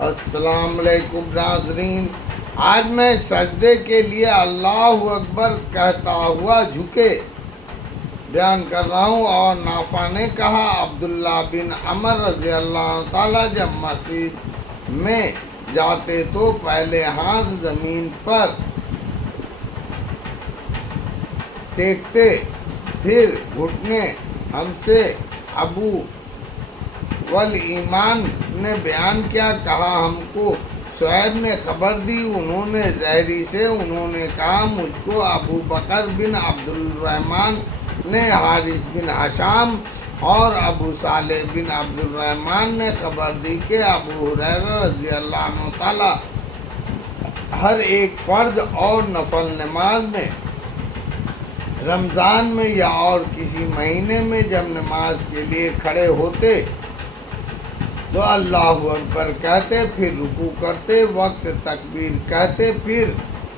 السلام علیکم ناظرین، آج میں سجدے کے لیے اللہ اکبر کہتا ہوا جھکے بیان کر رہا ہوں۔ اور نافع نے کہا، عبداللہ بن عمر رضی اللہ تعالیٰ جب مسجد میں جاتے تو پہلے ہاتھ زمین پر ٹیکتے، پھر گھٹنے۔ ہم سے ابو والایمان نے بیان کیا، کہا ہم کو شعیب نے خبر دی، انہوں نے زہری سے، انہوں نے کہا مجھ کو ابو بکر بن عبد الرحمن نے حارث بن حشام اور ابو صالح بن عبد الرحمن نے خبر دی کہ ابو ہریرہ رضی اللہ عنہ تعالی ہر ایک فرض اور نفل نماز میں، رمضان میں یا اور کسی مہینے میں جب نماز کے لیے کھڑے ہوتے تو اللہ اکبر کہتے، پھر رکوع کرتے وقت تکبیر کہتے، پھر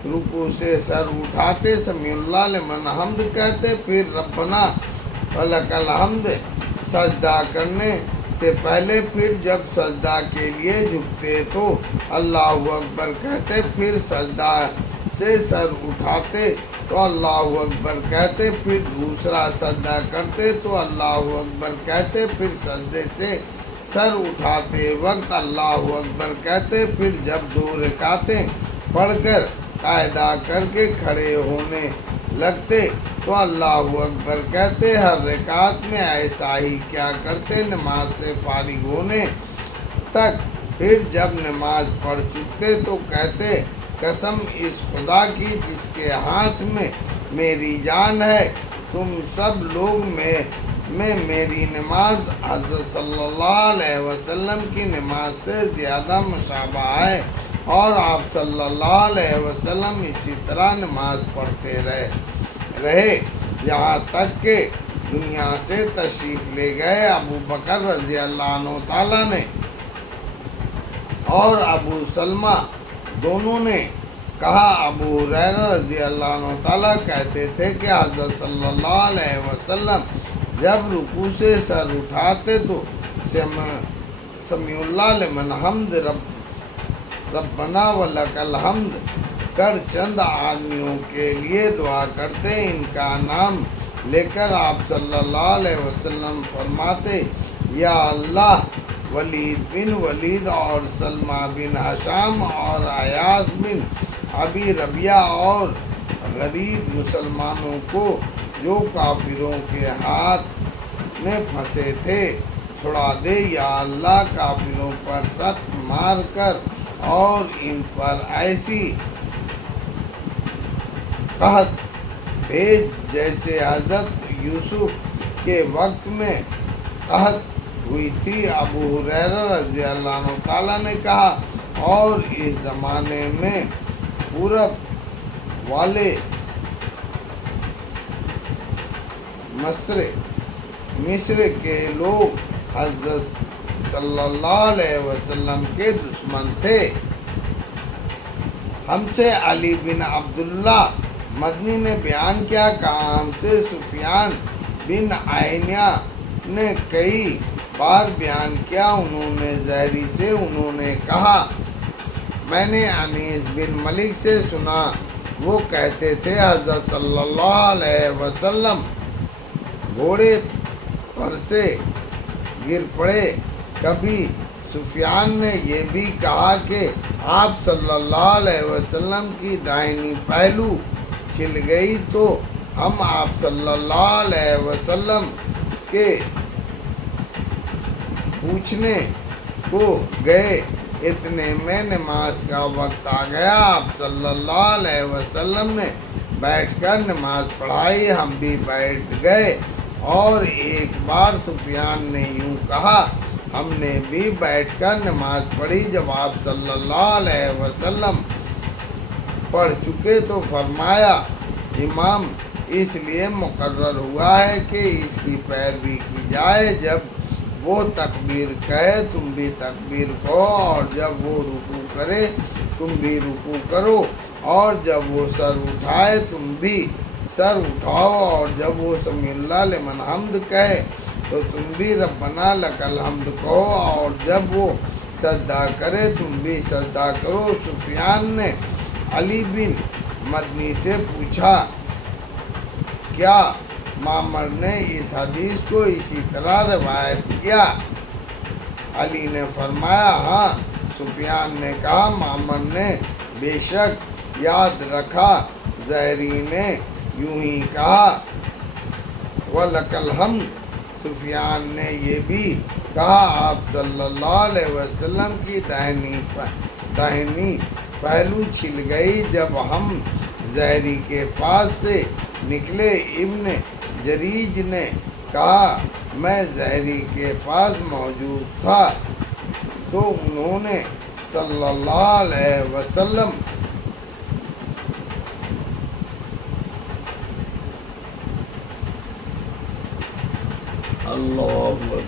رکوع سے سر اٹھاتے سمیع اللہ لمن حمد کہتے، پھر ربنا ولک الحمد سجدہ کرنے سے پہلے، پھر جب سجدہ کے لیے جھکتے تو اللہ اکبر کہتے، پھر سجدہ سے سر اٹھاتے تو اللہ اکبر کہتے، پھر دوسرا سجدہ کرتے تو اللہ اکبر کہتے، پھر سجدے سے سر اٹھاتے وقت اللہ اکبر کہتے، پھر جب 2 رکعتیں پڑھ کر قاعدہ کر کے کھڑے ہونے لگتے تو اللہ اکبر کہتے۔ ہر رکعت میں ایسا ہی کیا کرتے نماز سے فارغ ہونے تک۔ پھر جب نماز پڑھ چکتے تو کہتے، قسم اس خدا کی جس کے ہاتھ میں میری جان ہے، تم سب لوگ میں میری نماز حضرت صلی اللہ علیہ وسلم کی نماز سے زیادہ مشابہ ہے، اور آپ صلی اللہ علیہ وسلم اسی طرح نماز پڑھتے رہے یہاں تک کہ دنیا سے تشریف لے گئے۔ ابو بکر رضی اللہ عنہ تعالیٰ نے اور ابو سلمہ دونوں نے کہا، ابو ہریرہ رضی اللہ عنہ تعالیٰ کہتے تھے کہ حضرت صلی اللہ علیہ وسلم جب رکوع سے سر اٹھاتے تو سمیع اللہ لمن حمد ربنا ولک الحمد کر چند آدمیوں کے لیے دعا کرتے، ان کا نام لے کر آپ صلی اللہ علیہ وسلم فرماتے، یا اللہ ولید بن ولید اور سلمہ بن حشام اور عیاض بن ابی ربیعہ اور غریب مسلمانوں کو جو کافروں کے ہاتھ میں پھنسے تھے چھڑا دے، یا اللہ کافروں پر سخت مار کر اور ان پر ایسی قحط بھیج جیسے حضرت یوسف کے وقت میں قحط ہوئی تھی۔ ابو ہریرہ رضی اللہ عنہ تعالیٰ نے کہا، اور اس زمانے میں پورب والے مصر کے لوگ حضرت صلی اللہ علیہ وسلم کے دشمن تھے۔ ہم سے علی بن عبداللہ مدنی نے بیان کیا، کہا ہم سے سفیان بن عینیہ نے کئی بار بیان کیا، انہوں نے زہری سے، انہوں نے کہا میں نے انیس بن مالک سے سنا، وہ کہتے تھے حضرت صلی اللہ علیہ وسلم گھوڑے پر سے گر پڑے۔ کبھی سفیان نے یہ بھی کہا کہ آپ صلی اللہ علیہ وسلم کی داہنی پہلو چھل گئی تو ہم آپ صلی اللہ علیہ وسلم کے پوچھنے کو گئے، اتنے میں نماز کا وقت آ گیا، آپ صلی اللہ علیہ وسلم نے بیٹھ کر نماز پڑھائی، ہم بھی بیٹھ گئے۔ اور ایک بار سفیان نے یوں کہا، ہم نے بھی بیٹھ کر نماز پڑھی، جب آپ صلی اللہ علیہ وسلم پڑھ چکے تو فرمایا، امام اس لیے مقرر ہوا ہے کہ اس کی پیروی کی جائے، جب وہ تکبیر کہے تم بھی تکبیر کہو، اور جب وہ رکوع کرے تم بھی رکوع کرو، اور جب وہ سر اٹھائے تم بھی سر اٹھاؤ، اور جب وہ سمیع اللہ لمن حمد کہے تو تم بھی ربنا لک الحمد کہو، اور جب وہ سجدہ کرے تم بھی سجدہ کرو۔ سفیان نے علی بن مدنی سے پوچھا، کیا معمر نے اس حدیث کو اسی طرح روایت کیا؟ علی نے فرمایا ہاں۔ سفیان نے کہا معمر نے بے شک یاد رکھا۔ زہری نے یوں ہی کہا وَلَكَ الْحَمْدُ۔ سفیان نے یہ بھی کہا آپ صلی اللہ علیہ وسلم کی داہنی پہلو چھل گئی جب ہم زہری کے پاس سے نکلے۔ ابن جریج نے کہا میں زہری کے پاس موجود تھا تو انہوں نے صلی اللہ علیہ وسلم اللہ